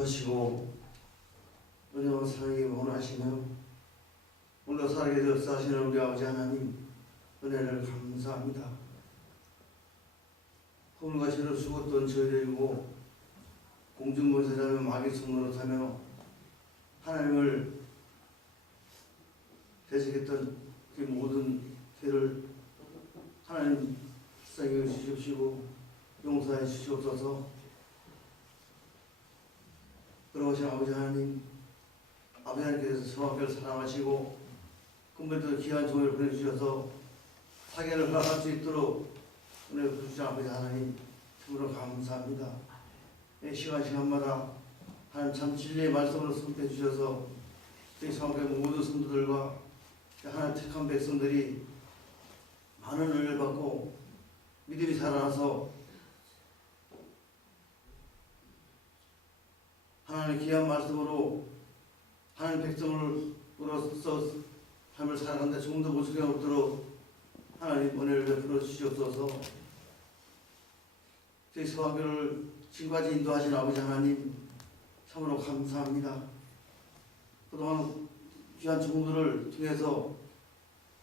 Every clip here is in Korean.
거룩하시고 은혜와 사랑이 원하시며 오늘 살게 역사하시는 우리 아버지 하나님 은혜를 감사합니다. 허물과 죄로 죽었던 저희들이고 공중분쇄자며 마귀 성노릇하며 하나님을 대적했던 그 모든 죄를 하나님 불쌍히 여기시옵시고 용서해 주시옵소서. 그러신 아버지 하나님, 아버지 하나님께서 성악교를 사랑하시고 금번에도 귀한 종을 보내주셔서 사계를 허락할 수 있도록 은혜 주신 아버지 하나님 참으로 감사합니다. 시간마다 하나님 참 진리의 말씀으로 선택해 주셔서 저희 성악교회 모든 성도들과 하나님 택한 백성들이 많은 은혜를 받고 믿음이 살아나서 하나님의 귀한 말씀으로 하나님 백성으로서 삶을 살아가는데 조금 더 모습이 없도록 하나님 은혜를 베풀어 주시옵소서. 저희 성악교를 지금까지 인도하신 아버지 하나님 참으로 감사합니다. 그동안 귀한 종들을 통해서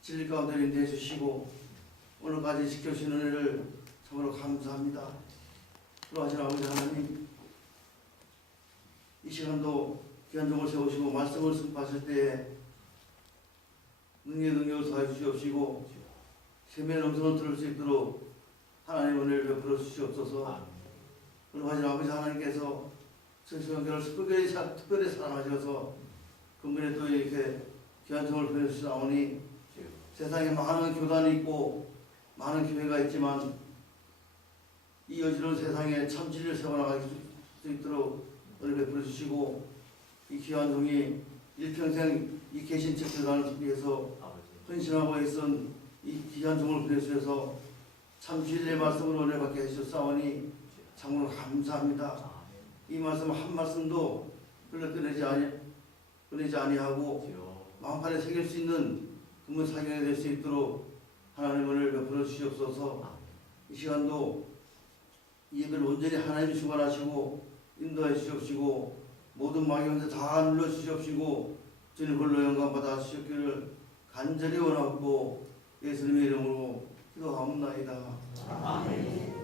진리 가운데 인도해 주시고 오늘까지 지켜주신 은혜를 참으로 감사합니다. 그러하신 아버지 하나님, 이 시간도 귀한 종을 세우시고 말씀을 선포하실 때에 능력을 더해 주시옵시고 세미의 음성을 들을 수 있도록 하나님 은혜를 베풀어 주시옵소서. 그러하신 아버지 하나님께서 성경을 특별히 사랑하셔서 근본에 또 이렇게 귀한 종을 보내주시나오니 세상에 많은 교단이 있고 많은 교회가 있지만 이 어지러운 세상에 참 진리를 세워나갈 수 있도록 은혜 베풀어 주시고 이 귀한 종이 일평생 이 계신 책들을 위해서 헌신하고 있은 이 귀한 종을 보내주셔서 참 진리의 말씀으로 은혜 받게 해주셨사오니 참으로 감사합니다. 이 말씀 한 말씀도 흘러꺼내지 아니하고 마음판에 새길 수 있는 근본 사경이 될 수 있도록 하나님 은혜를 베풀어 주시옵소서. 이 시간도 이 예배를 온전히 하나님이 주관하시고 인도해 주시옵시고 모든 마귀한테 다 눌러 주시옵시고 주님 홀로 영광 받아 주시기를 간절히 원하고 예수님의 이름으로 기도하옵나이다. 아멘.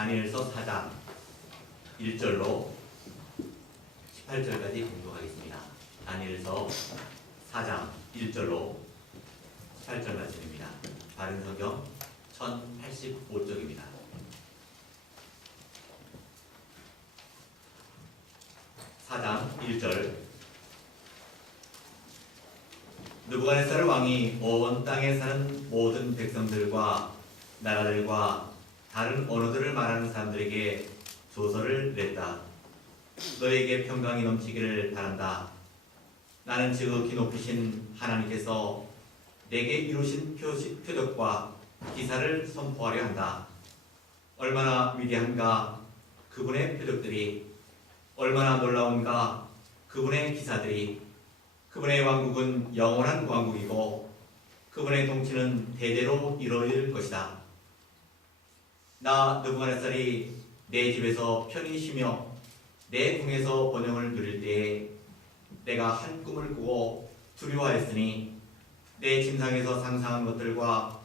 다니엘서 4장 1절로 18절까지 공독하겠습니다. 다니엘서 4장 1절로 18절 말씀입니다. 바른 성경 1085쪽입니다. (4장 1절) 느부갓네살 왕이 온 땅에 사는 모든 백성들과 나라들과 다른 언어들을 말하는 사람들에게 조서를 냈다. 너에게 평강이 넘치기를 바란다. 나는 지극히 높으신 하나님께서 내게 이루신 표적과 기사를 선포하려 한다. 얼마나 위대한가 그분의 표적들이, 얼마나 놀라운가 그분의 기사들이. 그분의 왕국은 영원한 왕국이고 그분의 통치는 대대로 이루어질 것이다. 나 느부갓네살이 내 집에서 편히 쉬며 내 궁에서 번영을 누릴 때에 내가 한 꿈을 꾸고 두려워하였으니 내 침상에서 상상한 것들과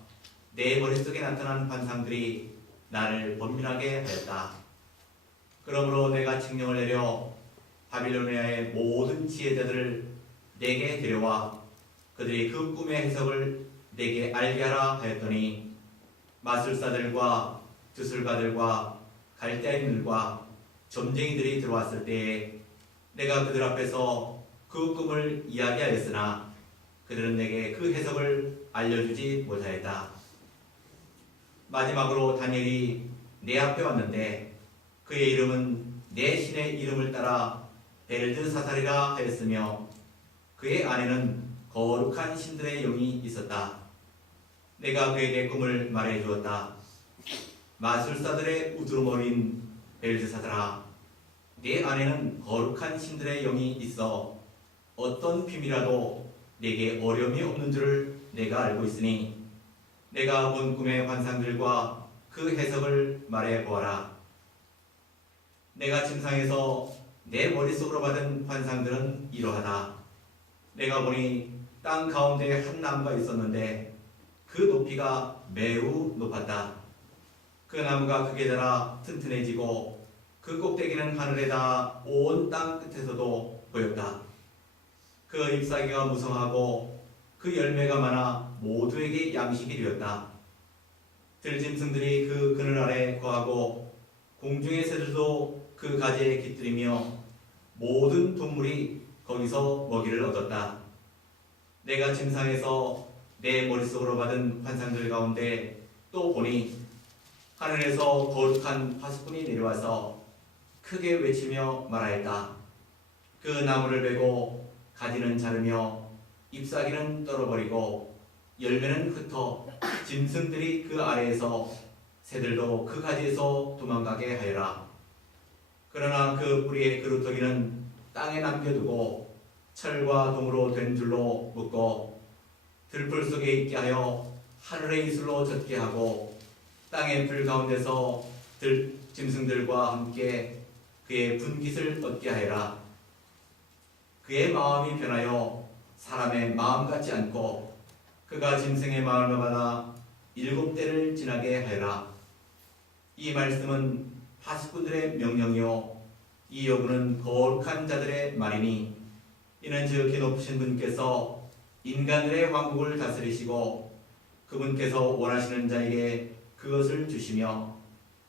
내 머릿속에 나타난 환상들이 나를 번민하게 하였다. 그러므로 내가 칙령을 내려 바빌로니아의 모든 지혜자들을 내게 데려와 그들이 그 꿈의 해석을 내게 알게 하라 하였더니 마술사들과 주술가들과 갈대아인들과 점쟁이들이 들어왔을 때에 내가 그들 앞에서 그 꿈을 이야기하였으나 그들은 내게 그 해석을 알려주지 못하였다. 마지막으로 다니엘이 내 앞에 왔는데 그의 이름은 내 신의 이름을 따라 벨드사살이라 하였으며 그의 안에는 거룩한 신들의 영이 있었다. 내가 그에게 꿈을 말해 주었다. 마술사들의 우두머리인 벨드사들아, 내 안에는 거룩한 신들의 영이 있어 어떤 비밀이라도 내게 어려움이 없는 줄을 내가 알고 있으니 내가 본 꿈의 환상들과 그 해석을 말해 보아라. 내가 침상에서 내 머릿속으로 받은 환상들은 이러하다. 내가 보니 땅 가운데 한 나무가 있었는데 그 높이가 매우 높았다. 그 나무가 크게 자라 튼튼해지고 그 꼭대기는 하늘에 닿아 온 땅 끝에서도 보였다. 그 잎사귀가 무성하고 그 열매가 많아 모두에게 양식이 되었다. 들짐승들이 그 그늘 아래 거하고 공중의 새들도 그 가지에 깃들이며 모든 동물이 거기서 먹이를 얻었다. 내가 침상에서 내 머릿속으로 받은 환상들 가운데 또 보니 하늘에서 거룩한 파수꾼이 내려와서 크게 외치며 말하였다. 그 나무를 베고 가지는 자르며 잎사귀는 떨어버리고 열매는 흩어 짐승들이 그 아래에서 새들도 그 가지에서 도망가게 하여라. 그러나 그 뿌리의 그루터기는 땅에 남겨두고 철과 동으로 된 줄로 묶어 들풀 속에 있게 하여 하늘의 이슬로 젖게 하고 땅의 불 가운데서 짐승들과 함께 그의 분깃을 얻게 하여라. 그의 마음이 변하여 사람의 마음 같지 않고 그가 짐승의 마음을 받아 7대를 지나게 하여라. 이 말씀은 파수꾼들의 명령이요 이 여부는 거룩한 자들의 말이니 이는 지극히 높으신 분께서 인간들의 왕국을 다스리시고 그분께서 원하시는 자에게 그것을 주시며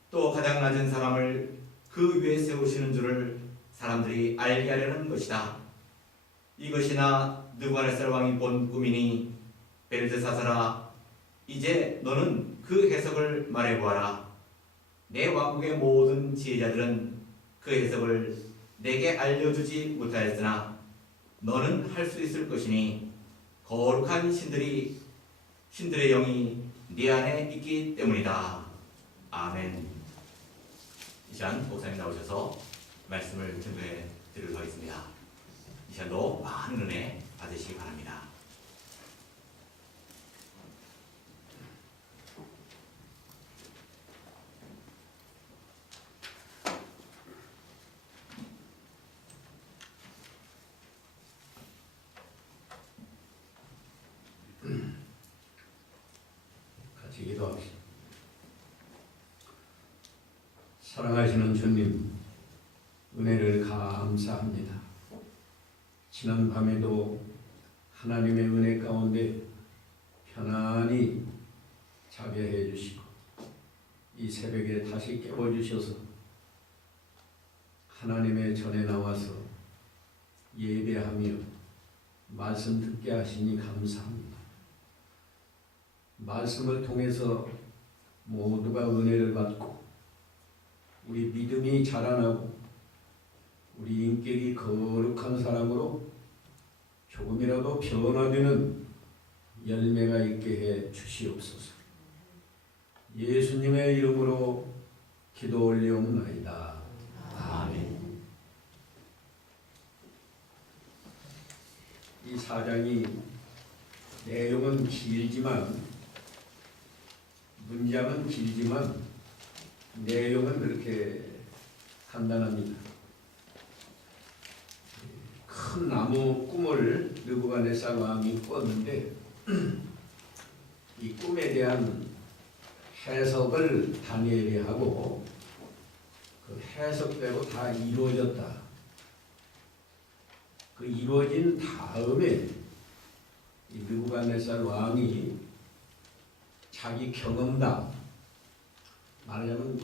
또 가장 낮은 사람을 그 위에 세우시는 줄을 사람들이 알게 하려는 것이다. 이것이나 느부갓네살 왕이 본 꿈이니 벨드사살아, 이제 너는 그 해석을 말해보아라. 내 왕국의 모든 지혜자들은 그 해석을 내게 알려주지 못하였으나 너는 할 수 있을 것이니 거룩한 신들의 영이 네 안에 있기 때문이다. 아멘. 이 시간 목사님 나오셔서 말씀을 전도해 드리도록 하겠습니다. 이 시간도 많은 은혜 받으시기 바랍니다. 같이 기도합시다. 사랑하시는 주님, 은혜를 감사합니다. 지난 밤에도 하나님의 은혜 가운데 편안히 자배해 주시고 이 새벽에 다시 깨워주셔서 하나님의 전에 나와서 예배하며 말씀 듣게 하시니 감사합니다. 말씀을 통해서 모두가 은혜를 받고 우리 믿음이 자라나고 우리 인격이 거룩한 사람으로 조금이라도 변화되는 열매가 있게 해 주시옵소서. 예수님의 이름으로 기도 올리옵나이다. 아멘. 이 사장이 내용은 길지만 문장은 길지만 내용은 그렇게 간단합니다. 큰 나무 꿈을 느부갓네살 왕이 꿨는데 이 꿈에 대한 해석을 다니엘이 하고 그 해석대로 다 이루어졌다. 그 이루어진 다음에 이 느부갓네살 왕이 자기 경험담, 말하자면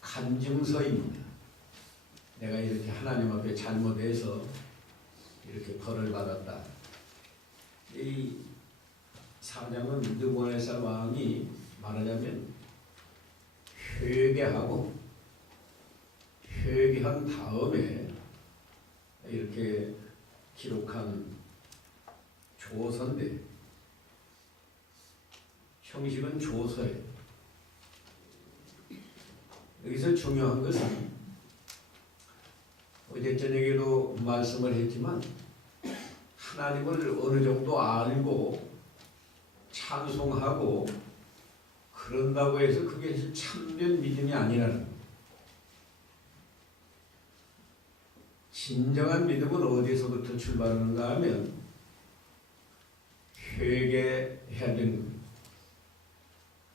간증서입니다. 내가 이렇게 하나님 앞에 잘못해서 이렇게 벌을 받았다. 이 사장은 느부갓네살 왕이 말하자면 회개한 다음에 이렇게 기록한 조서인데 형식은 조서예요. 여기서 중요한 것은 어제 저녁에도 말씀을 했지만 하나님을 어느 정도 알고 찬송하고 그런다고 해서 그게 참된 믿음이 아니라는 거예요. 진정한 믿음은 어디서부터 출발하는가 하면 회개해야 되는 겁니다.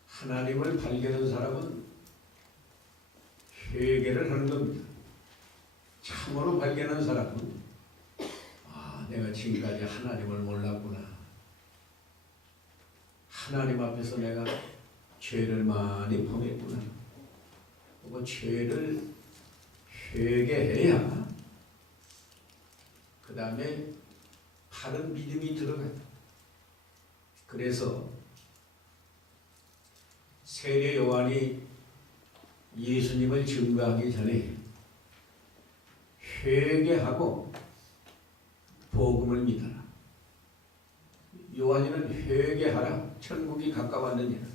하나님을 발견한 사람은 회개를 하는 겁니다. 참으로 발견한 사람은 내가 지금까지 하나님을 몰랐구나. 하나님 앞에서 내가 죄를 많이 범했구나. 그 죄를 회개해야 그 다음에 바른 믿음이 들어가요. 그래서 세례 요한이 예수님을 증거하기 전에 회개하고 복음을 믿어라. 요한이는 회개하라. 천국이 가까웠느니라.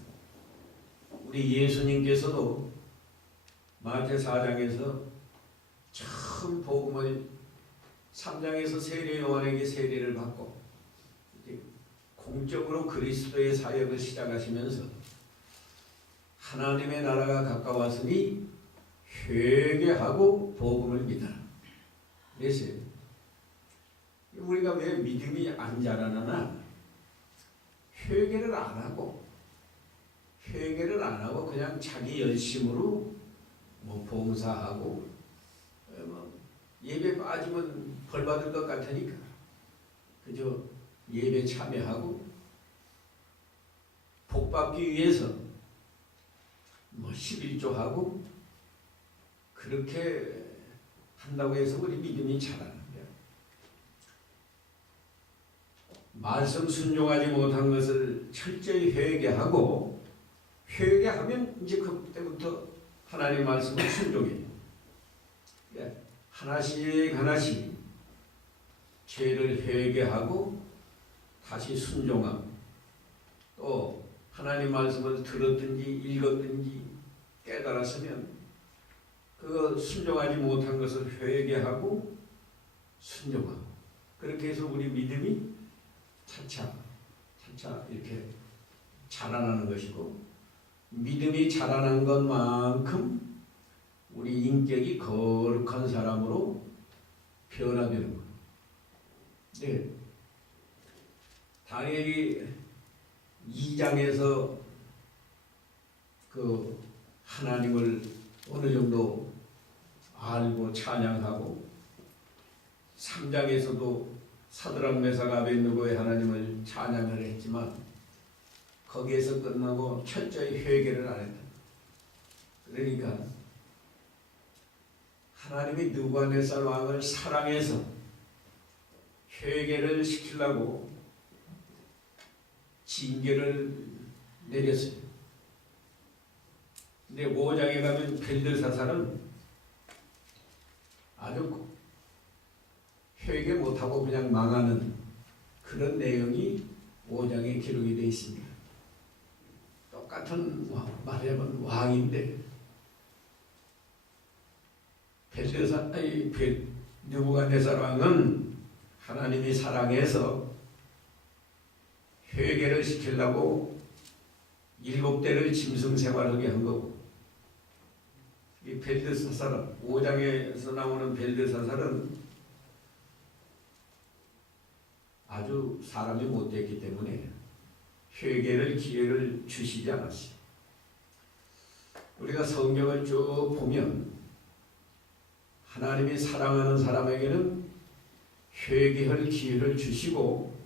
우리 예수님께서도 마태 4장에서 처음 복음을 3장에서 세례 요한에게 세례를 받고 공적으로 그리스도의 사역을 시작하시면서 하나님의 나라가 가까웠으니 회개하고 복음을 믿어라. 그래서 우리가 왜 믿음이 안 자라나 회개를 안 하고 그냥 자기 열심으로 봉사하고 예배 빠지면 벌 받을 것 같으니까 그저 예배 참여하고 복 받기 위해서 11조하고 그렇게 한다고 해서 우리 믿음이 자라는 거예요. 말씀 순종하지 못한 것을 철저히 회개하고 회개하면 이제 그때부터 하나님 말씀을 순종해요. 하나씩 죄를 회개하고 다시 순종하고 또 하나님 말씀을 들었든지 읽었든지 깨달았으면 그 순종하지 못한 것을 회개하고 순종하고 그렇게 해서 우리 믿음이 차차 이렇게 자라나는 것이고 믿음이 자라난 것만큼 우리 인격이 거룩한 사람으로 변화되는 거예요. 네. 다니엘이 2장에서 그 하나님을 어느 정도 알고 찬양하고 3장에서도 사드락 메삭 아벳느고의 하나님을 찬양을 했지만 거기에서 끝나고 철저히 회개를 안 했다. 그러니까 하나님이 느부갓네살 왕을 사랑해서 회개를 시키려고 징계를 내렸어요. 근데 5장에 가면 벨드사살은 아주 회개 못하고 그냥 망하는 그런 내용이 5장에 기록이 되어 있습니다. 똑같은 말하자면 왕인데 느부갓네살 왕은 하나님이 사랑해서 회개를 시키려고 7대를 짐승 생활하게 한 거고 이 벨드사살은 5장에서 나오는 벨드사살은 아주 사람이 못됐기 때문에 회개를 기회를 주시지 않았어요. 우리가 성경을 쭉 보면 하나님이 사랑하는 사람에게는 회개할 기회를 주시고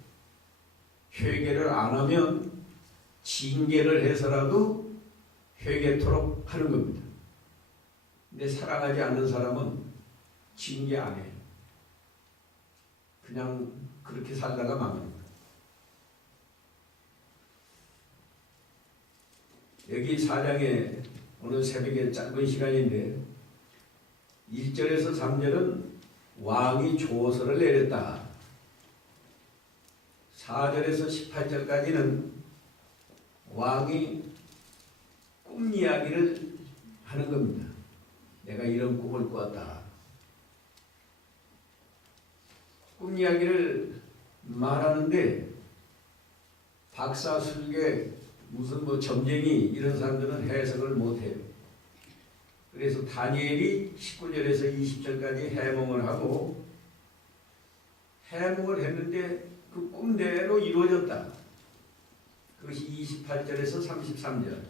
회개를 안 하면 징계를 해서라도 회개토록 하는 겁니다. 근데 사랑하지 않는 사람은 징계 안 해요. 그냥 그렇게 살다가 망하는 거예요. 여기 4장에 오늘 새벽에 짧은 시간인데 1절에서 3절은 왕이 조서를 내렸다. 4절에서 18절까지는 왕이 꿈 이야기를 하는 겁니다. 내가 이런 꿈을 꾸었다. 꿈 이야기를 말하는데 박사술계 무슨 뭐 점쟁이 이런 사람들은 해석을 못해요. 그래서 다니엘이 19절에서 20절까지 해몽을 하고 해몽을 했는데 그 꿈대로 이루어졌다. 그것이 28절에서 33절.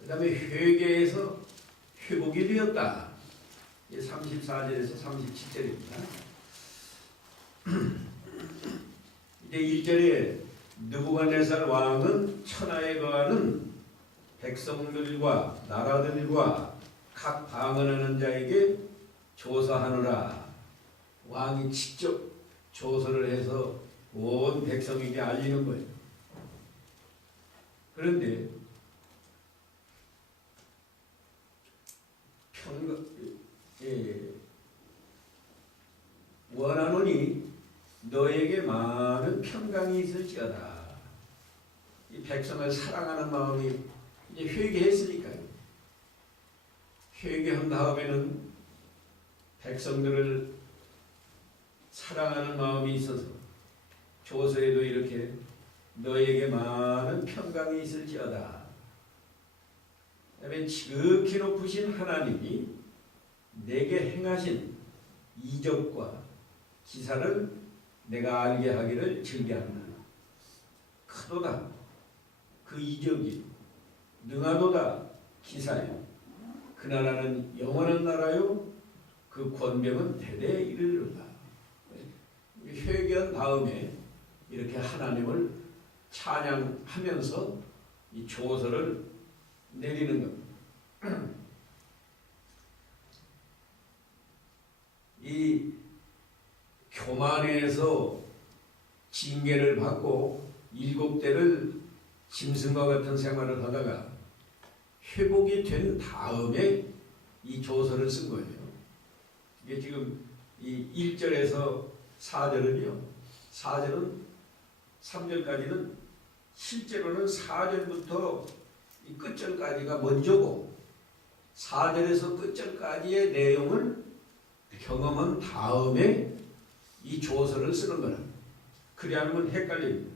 그 다음에 회개에서 회복이 되었다. 34절에서 37절입니다. 이제 1절에 느부갓네살 왕은 천하에 거하는 백성들과 나라들과 각 방언하는 자에게 조사하노라. 왕이 직접 조사를 해서 온 백성에게 알리는 거예요. 그런데 원하노니 너에게 많은 평강이 있을지어다. 이 백성을 사랑하는 마음이 이제 회개했으니까요. 회개한 다음에는 백성들을 사랑하는 마음이 있어서 조서에도 이렇게 너에게 많은 평강이 있을지어다. 그다음에 지극히 높으신 하나님이 내게 행하신 이적과 기사를 내가 알게 하기를 즐겨한다. 크도다 그 이적이, 능하도다 기사요. 그 나라는 영원한 나라요, 그 권명은 대대에 이르리로다. 회개한 다음에 이렇게 하나님을 찬양하면서 이 조서를 내리는 겁니다. 이 교만에서 징계를 받고 7대를 짐승과 같은 생활을 하다가 회복이 된 다음에 이 조서를 쓴 거예요. 이게 지금 이 1절에서 4절은요. 4절은 3절까지는 실제로는 4절부터 이 끝절까지가 먼저고 4절에서 끝절까지의 내용을 경험한 다음에 이 조서를 쓰는 거라. 그래 않으면 헷갈립니다.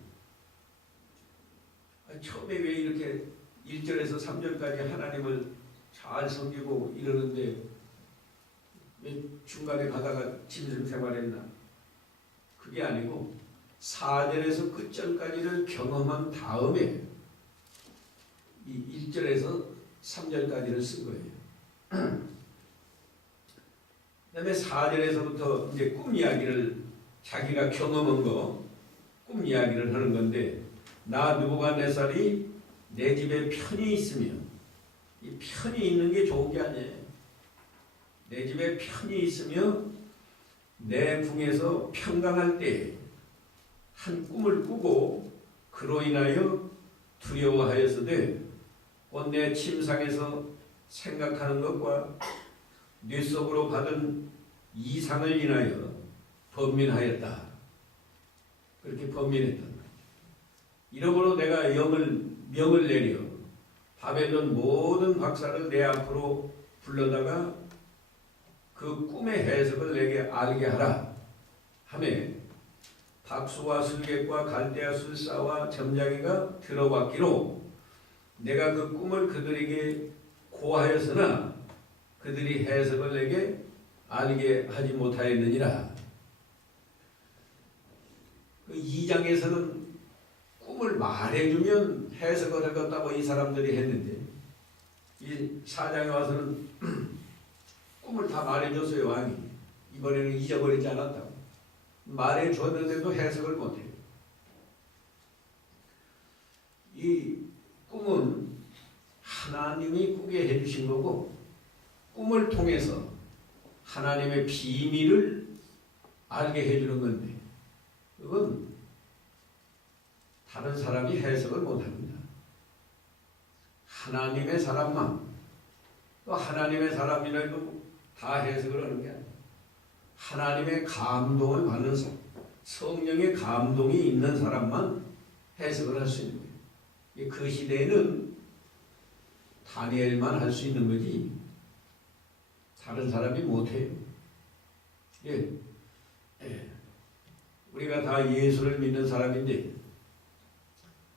처음에 왜 이렇게 1절에서 3절까지 하나님을 잘 섬기고 이러는데 왜 중간에 가다가 짐승 생활했나? 그게 아니고 4절에서 끝절까지를 경험한 다음에 이 1절에서 3절까지를 쓴 거예요. 그 다음에 4절에서부터 이제 꿈 이야기를 자기가 경험한 거, 꿈 이야기를 하는 건데, 나 느부갓네살이 내 집에 편히 있으며, 이 편히 있는 게 좋은 게 아니에요. 내 집에 편히 있으며 내 궁에서 평강할 때 한 꿈을 꾸고 그로 인하여 두려워하였으되 곧 내 침상에서 생각하는 것과 뇌 속으로 받은 이상을 인하여 번민하였다. 그렇게 번민했단 말이죠. 이러므로 내가 명을 내려 바벨론 모든 박사를 내 앞으로 불러다가 그 꿈의 해석을 내게 알게 하라 하매 박수와 술객과 갈대아 술사와 점장이가 들어왔기로 내가 그 꿈을 그들에게 고하였으나 그들이 해석을 내게 알게 하지 못하였느니라. 그 2장에서는 꿈을 말해주면 해석을 하겠다고 이 사람들이 했는데 이 4장에 와서는 꿈을 다 말해줬어요. 왕이. 이번에는 잊어버리지 않았다고. 말해줬는데도 해석을 못해요. 이 꿈은 하나님이 꾸게 해주신 거고 꿈을 통해서 하나님의 비밀을 알게 해주는 건데 그건 다른 사람이 해석을 못합니다. 하나님의 사람만, 또 하나님의 사람이라도 다 해석을 하는 게 아니에요. 하나님의 감동을 받는 사람, 성령의 감동이 있는 사람만 해석을 할 수 있는 거예요. 그 시대에는 다니엘만 할 수 있는 거지 다른 사람이 못해요. 예. 우리가 다 예수를 믿는 사람인데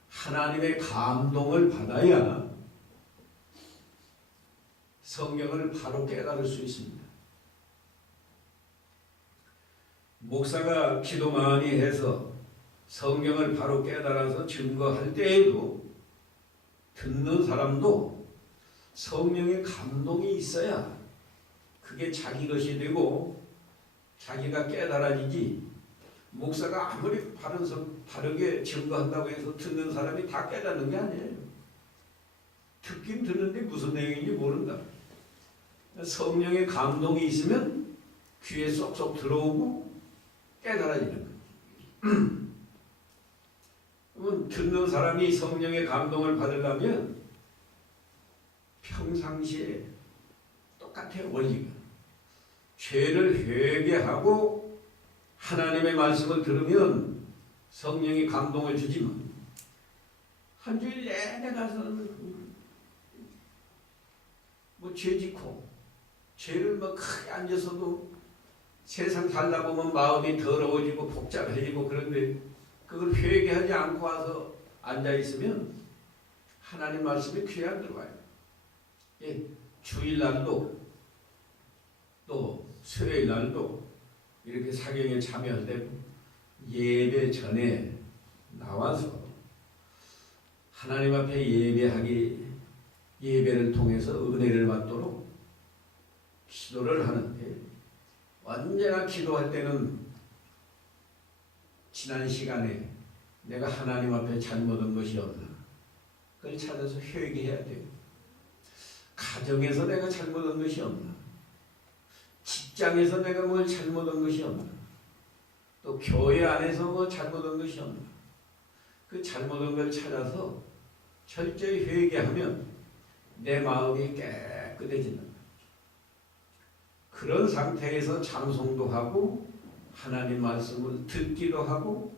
하나님의 감동을 받아야 성경을 바로 깨달을 수 있습니다. 목사가 기도 많이 해서 성경을 바로 깨달아서 증거할 때에도 듣는 사람도 성령의 감동이 있어야 그게 자기 것이 되고 자기가 깨달아지지, 목사가 아무리 바르게 증거한다고 해서 듣는 사람이 다 깨닫는 게 아니에요. 듣긴 듣는데 무슨 내용인지 모른다. 성령의 감동이 있으면 귀에 쏙쏙 들어오고 깨달아지는 거예요. 그러면 듣는 사람이 성령의 감동을 받으려면 평상시에 똑같아요. 원리가. 죄를 회개하고 하나님의 말씀을 들으면 성령이 감동을 주지만 한 주일 내내 가서는 죄 짓고 죄를 크게 앉아서도 세상 살다 보면 마음이 더러워지고 복잡해지고 그런데 그걸 회개하지 않고 와서 앉아있으면 하나님 말씀이 귀에 안 들어와요. 예, 주일날도 또 수요일날도 이렇게 사경에 참여할 때 예배 전에 나와서 하나님 앞에 예배를 통해서 은혜를 받도록 기도를 하는데, 언제나 기도할 때는 지난 시간에 내가 하나님 앞에 잘못한 것이 없나 그걸 찾아서 회개해야 돼요. 가정에서 내가 잘못한 것이 없나, 직장에서 내가 뭘 잘못한 것이 없나, 또 교회 안에서 뭐 잘못한 것이 없나, 그 잘못한 걸 찾아서 철저히 회개하면 내 마음이 깨끗해진다. 그런 상태에서 찬송도 하고 하나님 말씀을 듣기도 하고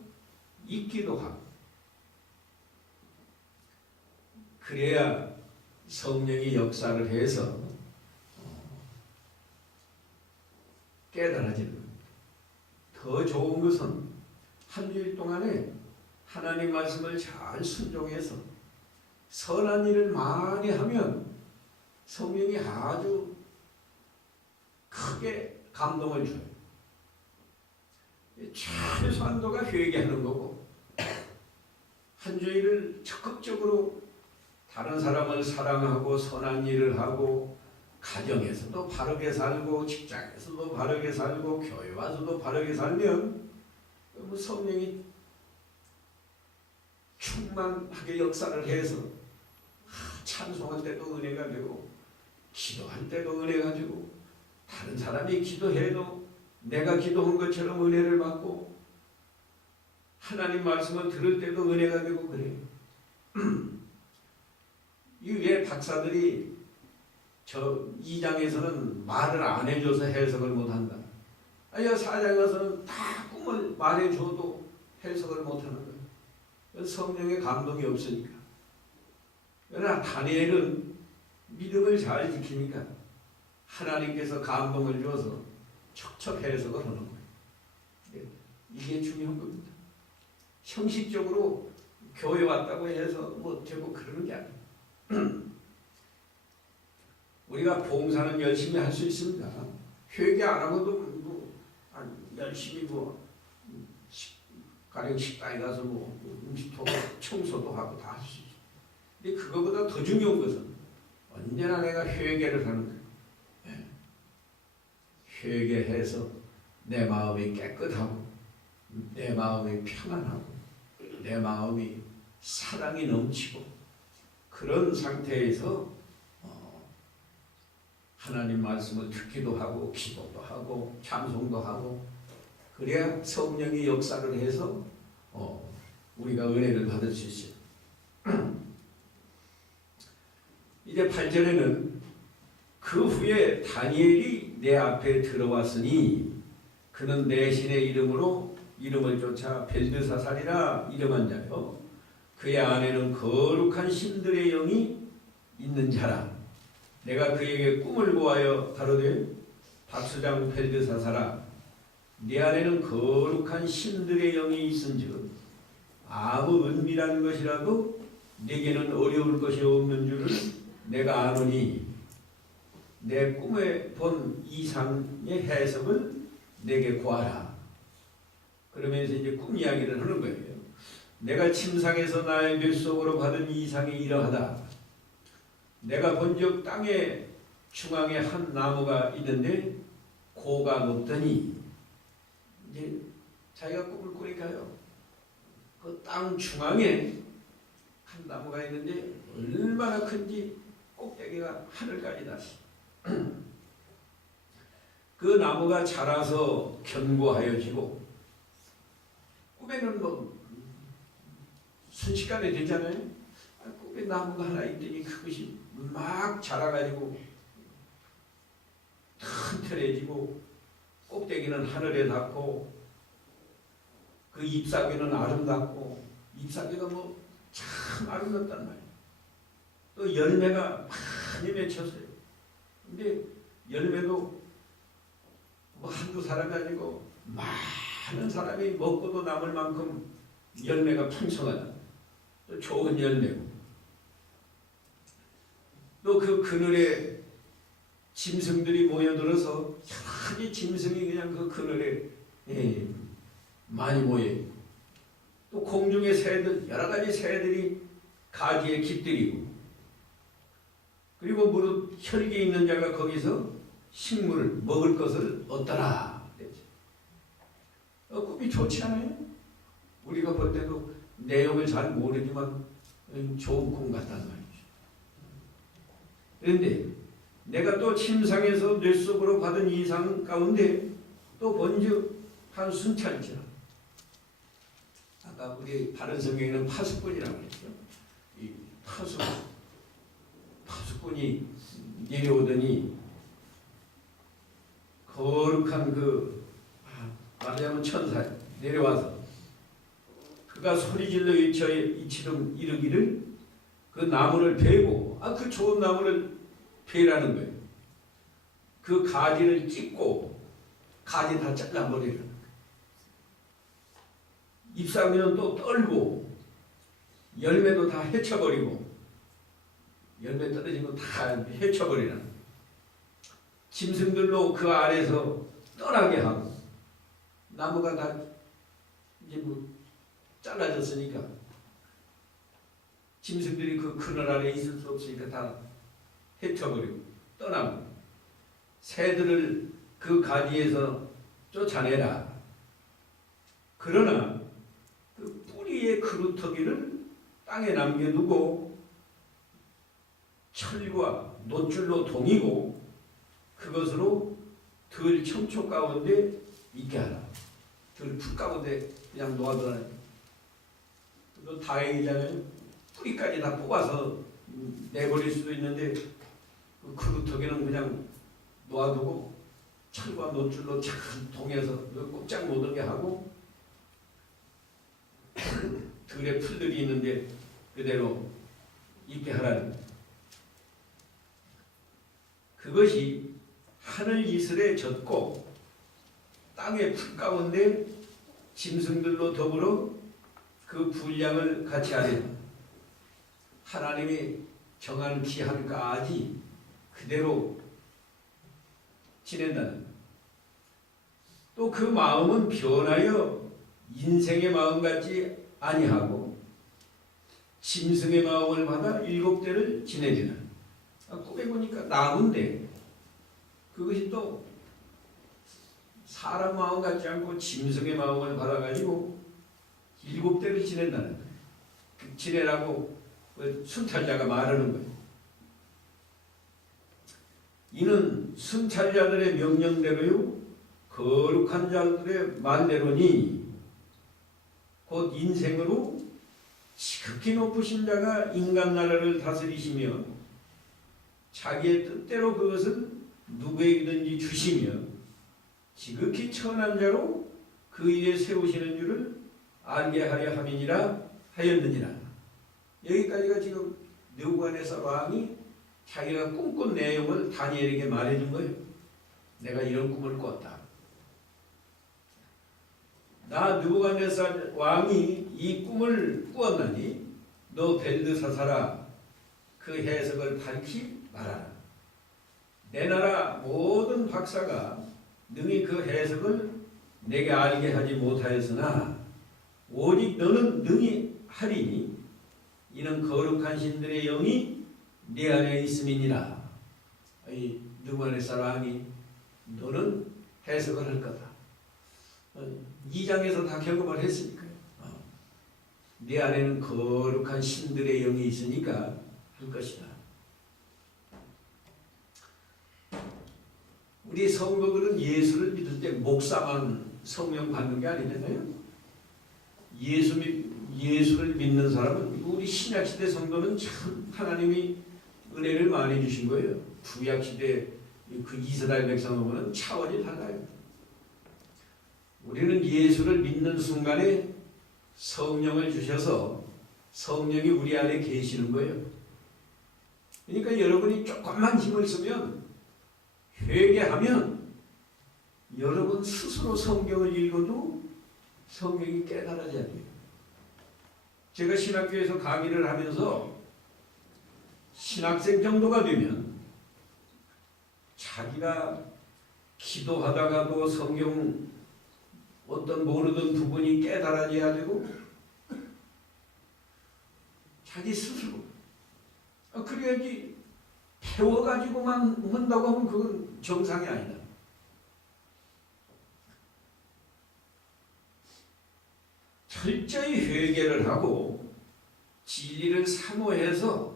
읽기도 하고, 그래야 성령이 역사를 해서 깨달아지는 겁니다. 더 좋은 것은 한 주일 동안에 하나님 말씀을 잘 순종해서 선한 일을 많이 하면 성령이 아주 크게 감동을 줘요. 최소한도가 회개하는 거고, 한 주일을 적극적으로 다른 사람을 사랑하고 선한 일을 하고, 가정에서도 바르게 살고 직장에서도 바르게 살고 교회 와서도 바르게 살면 성령이 충만하게 역사를 해서 찬송할 때도 은혜가 되고 기도할 때도 은혜가 되고, 다른 사람이 기도해도 내가 기도한 것처럼 은혜를 받고, 하나님 말씀을 들을 때도 은혜가 되고 그래요. 이 왜 박사들이 저 2장에서는 말을 안 해줘서 해석을 못한다. 아니 4장에 가서는 다 꿈을 말해줘도 해석을 못하는 거예요. 성령의 감동이 없으니까. 그러나 다니엘은 믿음을 잘 지키니까 하나님께서 감동을 주어서 척척 해석을 하는 거예요. 이게 중요한 겁니다. 형식적으로 교회 왔다고 해서 뭐 되고 그러는 게 아니에요. 우리가 봉사는 열심히 할 수 있습니다. 회개 안 하고도 열심히 가령 식당에 가서 음식도 청소도 하고 다 할 수 있어요. 근데 그거보다 더 중요한 것은 언제나 내가 회개를 하는 거예요. 회개해서 내 마음이 깨끗하고 내 마음이 평안하고 내 마음이 사랑이 넘치고, 그런 상태에서 하나님 말씀을 듣기도 하고 기도도 하고 찬송도 하고, 그래야 성령이 역사를 해서 우리가 은혜를 받을 수 있어요. 이제 8절에는 그 후에 다니엘이 내 앞에 들어왔으니 그는 내 신의 이름으로 이름을 쫓아 벨드사살이라 이름한 자요 그의 안에는 거룩한 신들의 영이 있는 자라. 내가 그에게 꿈을 보아여 가로되 박수장 벨드사살아 네 안에는 거룩한 신들의 영이 있은즉 아무 은밀한 것이라도 네게는 어려울 것이 없는 줄을 내가 아노니 내 꿈에 본 이상의 해석을 내게 구하라. 그러면서 이제 꿈 이야기를 하는 거예요. 내가 침상에서 나의 뇌속으로 받은 이상이 이러하다. 내가 본즉 땅의 중앙에 한 나무가 있는데 고가 높더니 이제 자기가 꿈을 꾸니까요. 그 땅 중앙에 한 나무가 있는데 얼마나 큰지 꼭대기가 하늘까지 다시. 그 나무가 자라서 견고하여지고 꿈에는 뭐 순식간에 되잖아요. 꿈에 나무가 하나 있더니 그것이 막 자라가지고 튼튼해지고 꼭대기는 하늘에 닿고 그 잎사귀는 아름답고 잎사귀가 뭐 참 아름답단 말이에요. 또 열매가 많이 맺혔어요. 근데 열매도 뭐 한두 사람이 아니고 많은 사람이 먹고도 남을 만큼 열매가 풍성하다. 또 좋은 열매고 또 그 그늘에 짐승들이 모여들어서 여러 가지 짐승이 그냥 그 그늘에 많이 모여요. 또 공중의 새들 여러 가지 새들이 가지에 깃들이고 그리고 무릇 혈기 있는 자가 거기서 식물을 먹을 것을 얻더라. 꿈이 좋지 않아요? 우리가 볼 때도 내용을 잘 모르지만 좋은 꿈 같단 말이죠. 그런데 내가 또 침상에서 뇌속으로 받은 이상 가운데 또 본즉 한 순찰자. 아까 우리 다른 성경에는 파수꾼이라고 했죠. 이 파수꾼이 내려오더니 거룩한 말하자면 천사 내려와서 그가 소리질러 이처럼 이르기를 그 나무를 베고 그 좋은 나무를 베라는 거예요. 그 가지를 찢고 가지 다 잘라버리라는 거예요. 잎사귀는 또 떨고 열매도 다 헤쳐버리고 열매 떨어진 거 다 헤쳐버리라는 거예요. 짐승들로 그 아래서 떠나게 하고 나무가 다 이제 뭐 잘라졌으니까 짐승들이 그 그늘 아래 있을 수 없으니까 다 헤쳐버리고 떠나고 새들을 그 가지에서 쫓아내라. 그러나 그 뿌리의 그루터기를 땅에 남겨두고 철과 놋줄로 동이고 그것으로 들 청초 가운데 있게 하라. 들 풀 가운데 그냥 놓아둬라. 또 다행이잖아요. 뿌리까지 다 뽑아서 내버릴 수도 있는데 그 그루터기는 그냥 놓아두고 철과 놋줄로 참 동해서 꼼짝 못하게 하고 들에 풀들이 있는데 그대로 있게 하라는 거예요. 그것이 하늘 이슬에 젖고 땅의 풀 가운데 짐승들로 더불어 그 분량을 같이 하리라. 하나님이 정한 기한까지 그대로 지낸다는. 또 그 마음은 변하여 인생의 마음 같지 아니하고 짐승의 마음을 받아 7대를 지내리라. 꿈에 보니까 나무인데 그것이 또 사람 마음 같지 않고 짐승의 마음을 받아가지고 7대를 지낸다는 거예요. 지내라고 순찰자가 말하는 거예요. 이는 순찰자들의 명령대로요 거룩한 자들의 말대로니 곧 인생으로 지극히 높으신 자가 인간 나라를 다스리시며 자기의 뜻대로 그것을 누구에게든지 주시며 지극히 천한 자로 그 일에 세우시는 줄을 알게 하려 함이니라 하였느니라. 여기까지가 지금 느부갓네살 왕이 자기가 꿈꾼 내용을 다니엘에게 말해준 거예요. 내가 이런 꿈을 꿨다. 나 느부갓네살 왕이 이 꿈을 꾸었나니 너 벨드사사라 그 해석을 밝히 말하라. 내 나라 모든 박사가 능히 그 해석을 내게 알게 하지 못하였으나 오직 너는 능히 하리니 이는 거룩한 신들의 영이 네 안에 있음이니라. 이 느부갓네살 왕이 너는 해석을 할 거다. 2장에서 다 경험을 했으니까요. 네 안에는 거룩한 신들의 영이 있으니까 할 것이다. 우리 성도들은 예수를 믿을 때 목사만 성령 받는 게 아니잖아요. 예수를 믿는 사람은, 우리 신약시대 성도는 참 하나님이 은혜를 많이 주신 거예요. 구약시대 그 이스라엘 백성하고는 차원이 달라요. 우리는 예수를 믿는 순간에 성령을 주셔서 성령이 우리 안에 계시는 거예요. 그러니까 여러분이 조금만 힘을 쓰면, 회개하면 여러분 스스로 성경을 읽어도 성령이 깨달아져야 돼요. 제가 신학교에서 강의를 하면서 신학생 정도가 되면 자기가 기도하다가도 성경 어떤 모르던 부분이 깨달아져야 되고, 자기 스스로 그래야지 배워가지고만 한다고 하면 그건 정상이 아니다. 철저히 회개를 하고 진리를 사모해서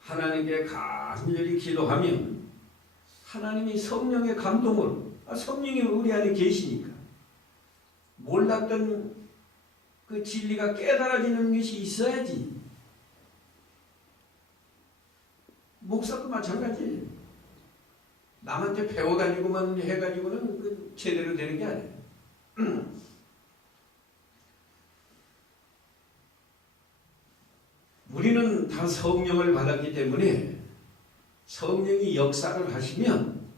하나님께 간절히 기도하면 하나님이 성령의 감동으로, 성령이 우리 안에 계시니까 몰랐던 그 진리가 깨달아지는 것이 있어야지. 목사도 마찬가지예요. 남한테 배워가지고만 해가지고는 그 제대로 되는 게 아니에요. 우리는 다 성령을 받았기 때문에 성령이 역사를 하시면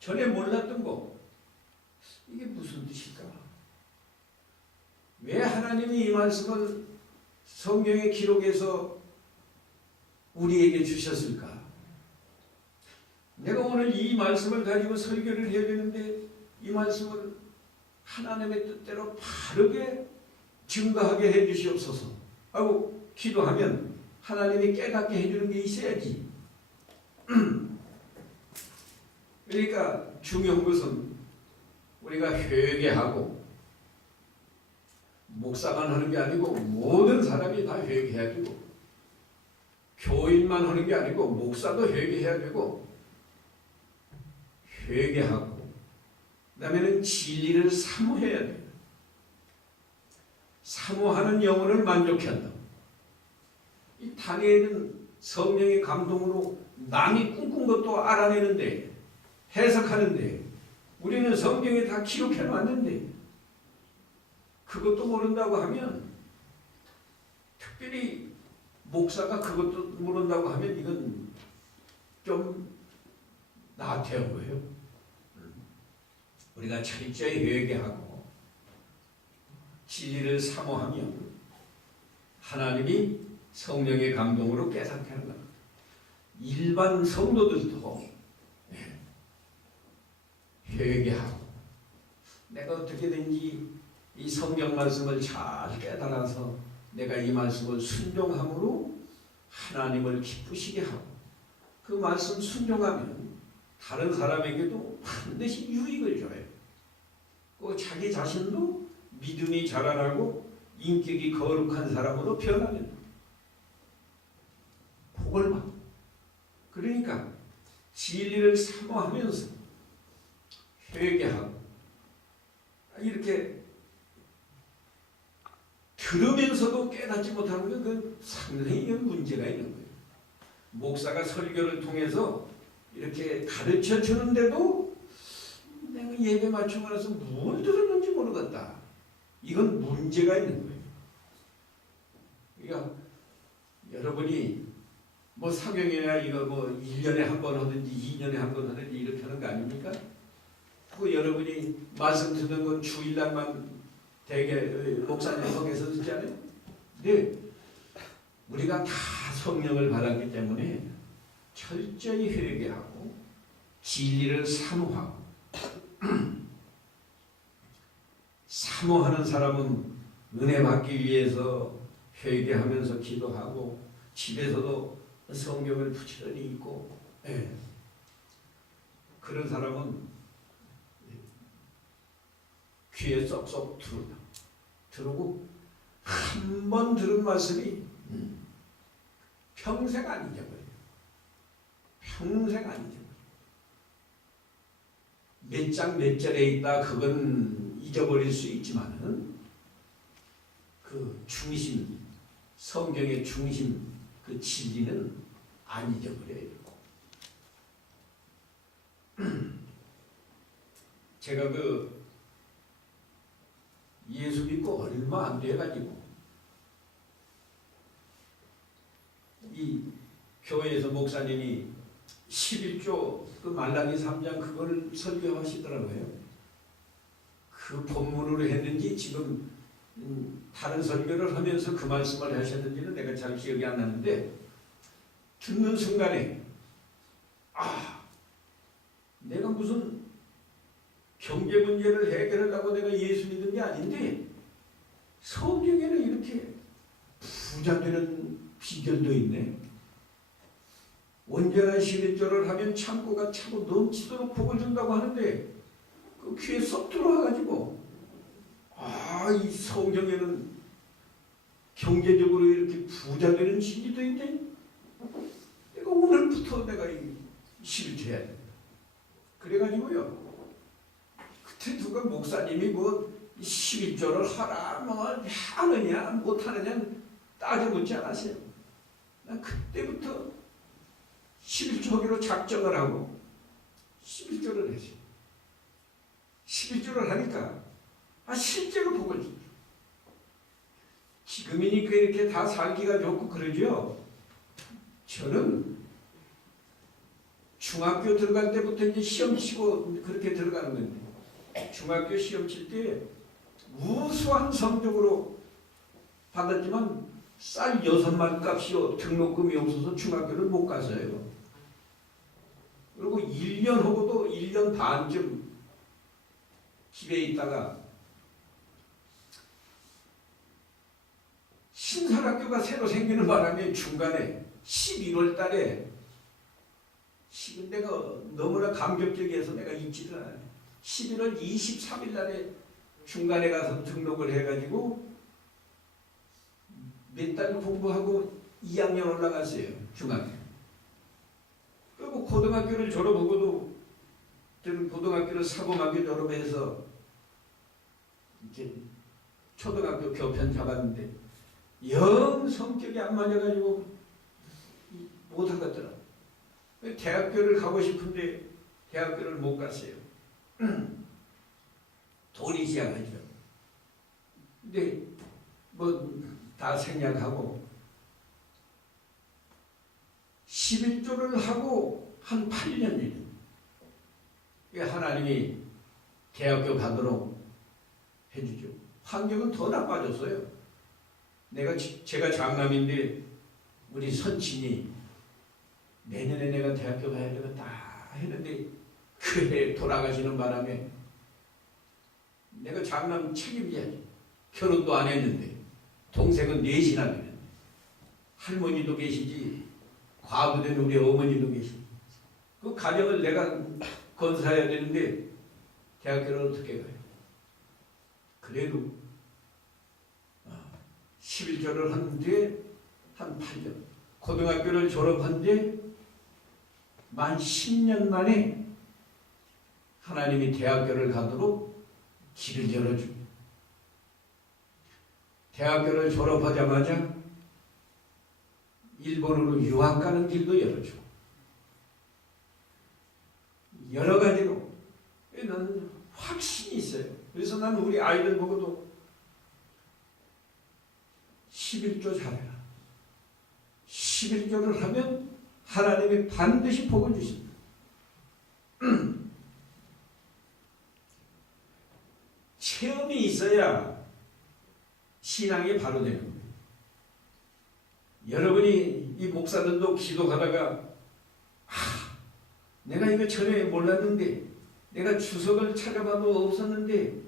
전에 몰랐던 거, 이게 무슨 뜻일까? 왜 하나님이 이 말씀을 성경의 기록에서 우리에게 주셨을까? 내가 오늘 이 말씀을 가지고 설교를 해야 되는데 이 말씀을 하나님의 뜻대로 바르게 증거하게 해주시옵소서 하고 기도하면 하나님이 깨닫게 해주는 게 있어야지. 그러니까 중요한 것은 우리가 회개하고, 목사만 하는 게 아니고 모든 사람이 다 회개해야 되고, 교인만 하는 게 아니고 목사도 회개해야 되고, 회개하고 그 다음에는 진리를 사모해야 돼요. 사모하는 영혼을 만족해 한다. 이 다니엘은 성령의 감동으로 남이 꿈꾼 것도 알아내는데, 해석하는데, 우리는 성경에 다 기록해 놨는데 그것도 모른다고 하면, 특별히 목사가 그것도 모른다고 하면 이건 좀 나태한 거예요. 우리가 철저히 회개하고 진리를 사모하면 하나님이 성령의 감동으로 깨닫게 한다. 일반 성도들도 회개하고, 내가 어떻게든지 이 성경 말씀을 잘 깨달아서 내가 이 말씀을 순종함으로 하나님을 기쁘시게 하고, 그 말씀 순종하면 다른 사람에게도 반드시 유익을 줘요. 그 자기 자신도 믿음이 자라나고 인격이 거룩한 사람으로 변하는 복을 받고. 그러니까 진리를 사모하면서 회개하고, 이렇게 들으면서도 깨닫지 못하는 건 그 상당히 문제가 있는 거예요. 목사가 설교를 통해서 이렇게 가르쳐 주는데도 내가 예배 맞추고 나서 뭘 들었는지 모르겠다. 이건 문제가 있는 거예요. 그러니까 여러분이 뭐 사경이나 이거 뭐 1년에 한 번 하든지 2년에 한 번 하든지 이렇게 하는 거 아닙니까? 그 여러분이 말씀 듣는 건 주일날만 대개 목사님께서 듣잖아요. 근데 우리가 다 성령을 받았기 때문에 철저히 회개하고 진리를 사모하고 사모하는 사람은 은혜 받기 위해서 회개하면서 기도하고 집에서도 성경을 부지런히 읽고 그런 사람은 귀에 쏙쏙 들어오고 한 번 들은 말씀이 평생 안 잊어버려요. 평생 안 잊어버려요. 몇 장 몇 절에 있다 그건 잊어버릴 수 있지만은 그 중심, 성경의 중심 그 진리는 안 잊어버려요. 제가 그 예수 믿고 얼마 안 돼가지고 이 교회에서 목사님이 11조 그 말라기 3장 그걸 설교하시더라고요. 그 본문으로 했는지 지금 다른 설교를 하면서 그 말씀을 하셨는지는 내가 잘 기억이 안 나는데 듣는 순간에 내가 무슨 경제 문제를 해결하려고 내가 예수 믿은 게 아닌데 성경에는 이렇게 부자 되는 비결도 있네. 온전한 11조를 하면 창고가 차고 넘치도록 복을 준다고 하는데 그 귀에 쏙 들어와가지고 이 성경에는 경제적으로 이렇게 부자 되는 진리도 있네. 내가 오늘부터 내가 이 11조 해야 된다. 그래가지고요. 그때 누가 목사님이 뭐 11조를 하라 뭐 하느냐 못하느냐 따져보지 않았어요. 난 그때부터 11조 하기로 작정을 하고 11조를 했어요. 11조를 하니까 실제로 복을 줍니다. 지금이니까 이렇게 다 살기가 좋고 그러죠. 저는 중학교 들어갈 때부터 이제 시험 치고 그렇게 들어가는 건데 중학교 시험 칠 때 우수한 성적으로 받았지만 쌀 6만 값이요 등록금이 없어서 중학교를 못 갔어요. 그리고 1년 하고도 1년 반쯤 집에 있다가 신설학교가 새로 생기는 바람에 중간에 11월 달에 내가 너무나 감격적이어서 내가 잊지를 않아요. 11월 23일 날에 중간에 가서 등록을 해가지고 몇 달 공부하고 2학년 올라갔어요. 중학교. 그리고 고등학교를 졸업하고도 저는 고등학교를 사범학교 졸업해서 이렇게 초등학교 교편 잡았는데 영 성격이 안 맞아가지고 못하겠더라. 대학교를 가고 싶은데 대학교를 못 갔어요. 돈이 시작하죠. 근데 뭐 다 생략하고 11조를 하고 한 8년 일. 하나님이 대학교 가도록 해주죠. 환경은 더 나빠졌어요. 제가 장남인데 우리 선친이 내년에 내가 대학교 가야 되겠다 했는데 그 해 돌아가시는 바람에 내가 장남 책임져야지. 결혼도 안 했는데 동생은 넷이나 되는데 할머니도 계시지 과부된 우리 어머니도 계시지. 그 가정을 내가 건사해야 되는데 대학교를 어떻게 가요? 그래도 11조를 한 뒤에 한 8년 고등학교를 졸업한 뒤에 만 10년 만에 하나님이 대학교를 가도록 길을 열어줍니다. 대학교를 졸업하자마자 일본으로 유학 가는 길도 열어주고 여러 가지로 나는 확신이 있어요. 그래서 나는 우리 아이들 보고도 11조 잘해라. 11조를 하면 하나님이 반드시 복을 주신다. 체험이 있어야 신앙이 바로 되는 거예요. 여러분이 이 목사들도 기도하다가 내가 이거 전에 몰랐는데 내가 주석을 찾아봐도 없었는데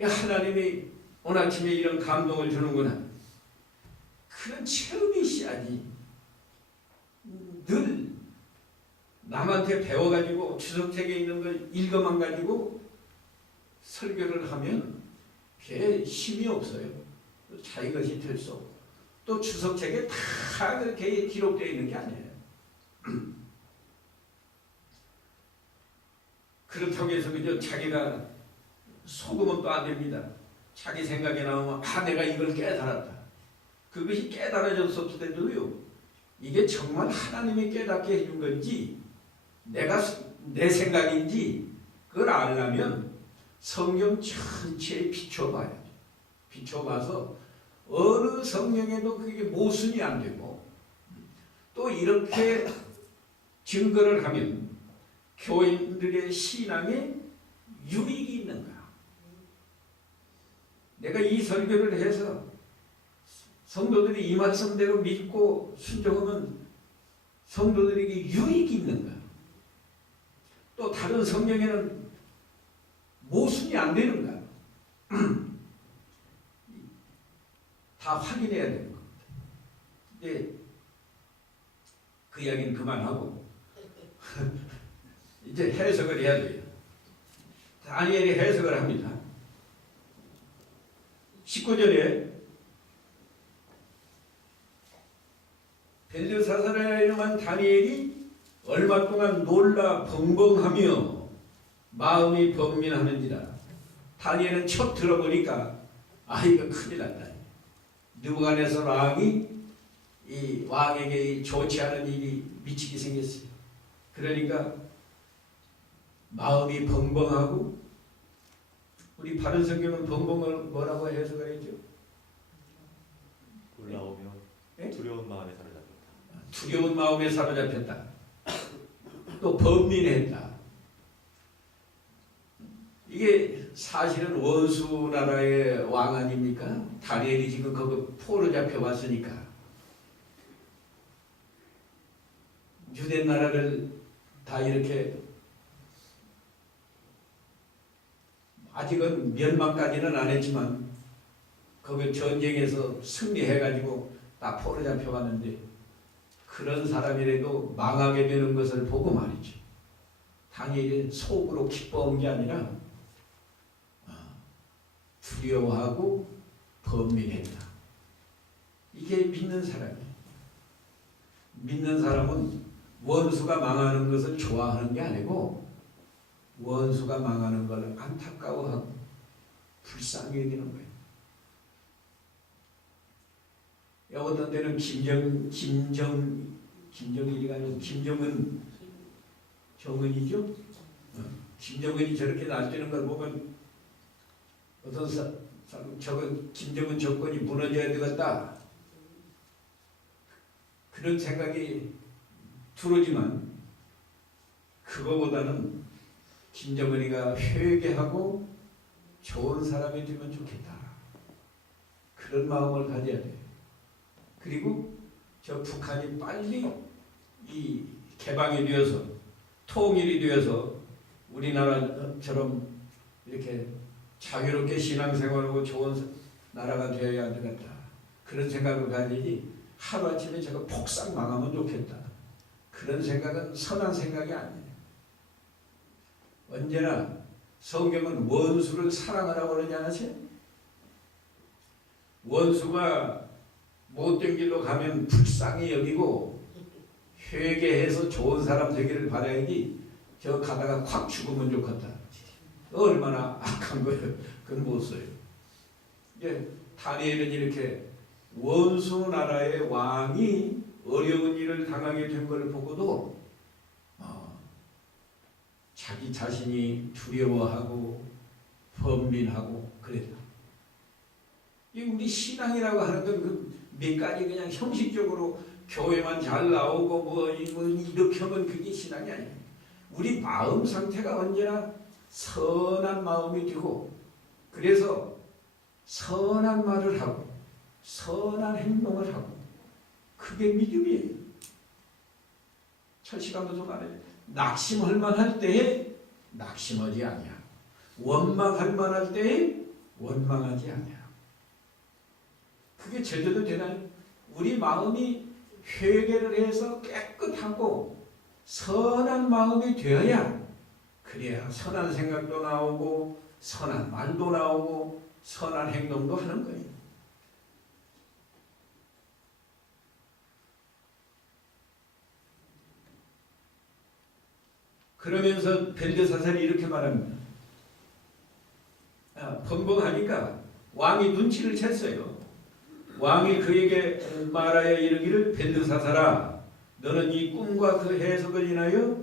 하나님이 오늘 아침에 이런 감동을 주는구나. 그런 체험이 있어야지. 늘 남한테 배워가지고 주석책에 있는 걸 읽어만 가지고 설교를 하면 그게 힘이 없어요. 자기 것이 될 수 없고 또 주석책에 다 그렇게 기록되어 있는 게 아니에요. 그렇다고 해서 그저 자기가 속으면 또 안 됩니다. 자기 생각에 나오면 내가 이걸 깨달았다. 그것이 깨달아졌었더라도요. 이게 정말 하나님이 깨닫게 해준 건지 내 생각인지 그걸 알려면 성경 전체에 비춰봐야죠. 비춰봐서 어느 성경에도 그게 모순이 안 되고 또 이렇게 증거를 하면 교인들의 신앙에 유익이 있는 거야. 내가 이 설교를 해서 성도들이 이 말씀대로 믿고 순종하면 성도들에게 유익이 있는 거야. 또 다른 성경에는 모순이 안 되는 거야. 다 확인해야 되는 겁니다. 이제 그 이야기는 그만하고 이제 해석을 해야 돼요. 다니엘이 해석을 합니다. 19절에 벨드사살이라 이름한 다니엘이 얼마 동안 놀라 벙벙하며 마음이 번민하는지라. 다니엘은 첫 들어보니까 이거 큰일 났다. 느부갓네살 왕이 이 왕에게 좋지 않은 일이 미치게 생겼어요. 그러니까 마음이 벙벙하고, 우리 바른 성경은 벙벙을 뭐라고 해석을 했죠? 놀라우며 네? 두려운 마음에 사로잡혔다. 두려운 마음에 사로잡혔다. 또 번민했다. 이게 사실은 원수 나라의 왕 아닙니까? 다니엘이 지금 거기 포로 잡혀왔으니까 유대 나라를 다 이렇게 아직은 멸망까지는 안 했지만 거기 전쟁에서 승리해가지고 다 포로 잡혀왔는데 그런 사람이라도 망하게 되는 것을 보고 말이죠. 다니엘이 속으로 기뻐한 게 아니라 두려워하고 번민했다. 이게 믿는 사람이에요. 믿는 사람은 원수가 망하는 것을 좋아하는 게 아니고 원수가 망하는 걸 안타까워하고 불쌍히 여기는 거예요. 어떤 때는 김정일이가 아니고 김정은 정은이죠. 김정은이 저렇게 날뛰는 걸 보면 어떤 사람 저건 김정은 정권이 무너져야 되겠다 그런 생각이 들어지만 그거보다는 김정은이가 회개하고 좋은 사람이 되면 좋겠다 그런 마음을 가져야 돼요. 그리고 저 북한이 빨리 이 개방이 되어서 통일이 되어서 우리나라처럼 이렇게 자유롭게 신앙생활하고 좋은 나라가 되어야 되겠다. 그런 생각을 가지니 하루아침에 제가 폭삭 망하면 좋겠다. 그런 생각은 선한 생각이 아니에요. 언제나 성경은 원수를 사랑하라고 그러지 않으세요? 원수가 못된 길로 가면 불쌍히 여기고 회개해서 좋은 사람 되기를 바라야지 저 가다가 확 죽으면 좋겠다. 얼마나 악한 거예요. 그건 못 써요. 이게 다니엘은 이렇게 원수 나라의 왕이 어려운 일을 당하게 된 걸 보고도 자기 자신이 두려워하고 번민하고 그랬다. 이 우리 신앙이라고 하는 건 몇 가지 그냥 형식적으로 교회만 잘 나오고 뭐 이렇게 하면 그게 신앙이 아니에요. 우리 마음 상태가 언제나 선한 마음이 되고, 그래서 선한 말을 하고 선한 행동을 하고, 그게 믿음이에요. 철시간도 좀 말해요. 낙심할 만할 때에 낙심하지 아니야. 원망할 만할 때에 원망하지 아니야. 그게 제대로 되나요? 우리 마음이 회개를 해서 깨끗하고 선한 마음이 되어야, 그래야 선한 생각도 나오고 선한 말도 나오고 선한 행동도 하는 거예요. 그러면서 벨드사살이 이렇게 말합니다. 번벙하니까 왕이 눈치를 챘어요. 왕이 그에게 말하여 이르기를, 벨드사살아, 너는 이 꿈과 그 해석을 인하여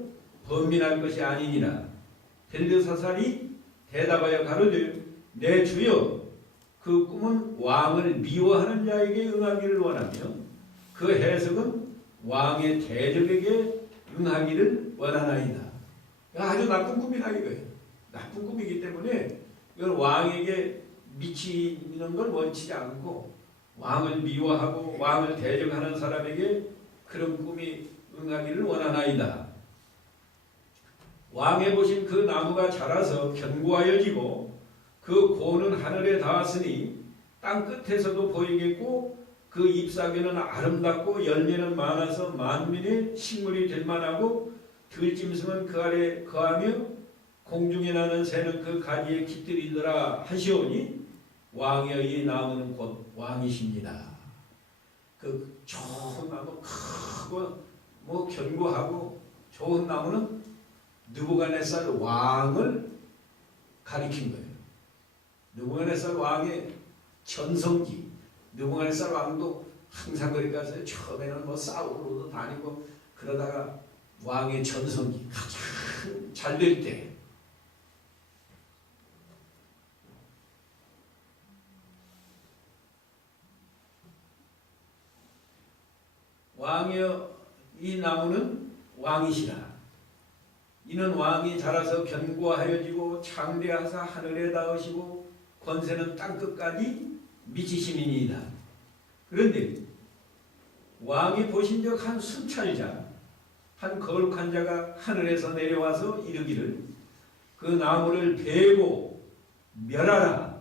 번민할 것이 아니니라. 벨드사살이 대답하여 가로되, 내 주여, 그 꿈은 왕을 미워하는 자에게 응하기를 원하며 그 해석은 왕의 대적에게 응하기를 원하나이다. 아주 나쁜 꿈이다 이거예요. 나쁜 꿈이기 때문에 이건 왕에게 미치는 걸 원치지 않고, 왕을 미워하고 왕을 대적하는 사람에게 그런 꿈이 응하기를 원하나이다. 왕의 보신 그 나무가 자라서 견고하여지고 그 고는 하늘에 닿았으니 땅 끝에서도 보이겠고, 그 잎사귀는 아름답고 열매는 많아서 만민의 식물이 될 만하고, 들짐승은 그 아래 거하며 공중에 나는 새는 그 가지에 깃들이더라 하시오니, 왕의 이 나무는 곧 왕이십니다. 그 좋은 나무, 크고 뭐 견고하고 좋은 나무는 느부갓네살 왕을 가리킨 거예요. 느부갓네살 왕의 전성기. 느부갓네살 왕도 항상 거기 가서 처음에는 뭐 싸우러도 다니고 그러다가 왕의 전성기 가장 잘 될 때, 왕이여 이 나무는 왕이시라. 이는 왕이 자라서 견고하여지고 창대하사 하늘에 닿으시고 권세는 땅끝까지 미치심이니이다. 그런데 왕이 보신 적 한 순찰자, 한 거룩한 자가 하늘에서 내려와서 이르기를, 그 나무를 베고 멸하라.